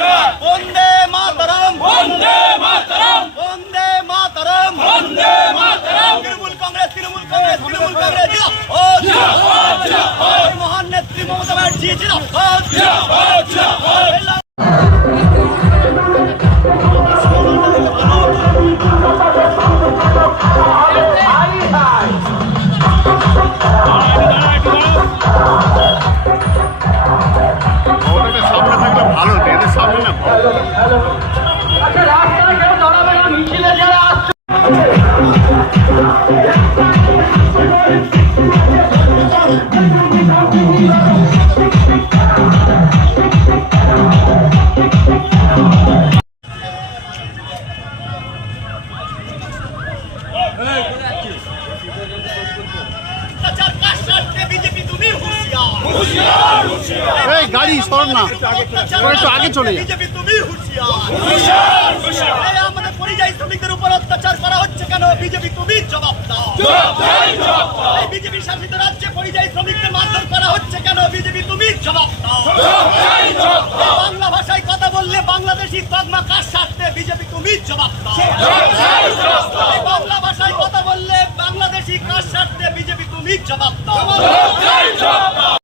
বন্দে মাতরম, বন্দে মাতরম, বন্দে মাতরম, বন্দে মাতরম। তৃণমূল কংগ্রেস, তৃণমূল কংগ্রেস, তৃণমূল কংগ্রেস জিন্দাবাদ, জিন্দাবাদ, জিন্দাবাদ। মহান নেত্রী মমতা ব্যানার্জি জিন্দাবাদ, জিন্দাবাদ, জিন্দাবাদ। গাড়ি সর না, একটু আগে চলে যা। বিজেপি তুমি হুঁশিয়ার, আমাদের পরিযায়ী শ্রমিকদের উপর অত্যাচার করা হচ্ছে কেন? বিজেপি তুমি জবাব দাও। এই বিজেপি শাসিত রাজ্যে পরিযায়ী শ্রমিকদের মারধর করা হচ্ছে কেন? বিজেপি তুমি জবাব দাও। বাংলা ভাষায় কথা বললে বাংলাদেশি তকমা কার স্বার্থে? বিজেপি তুমি জবাব দাও। বাংলা ভাষায় কথা বললে বাংলাদেশি কার স্বার্থে? বিজেপি তুমি জবাব দাও।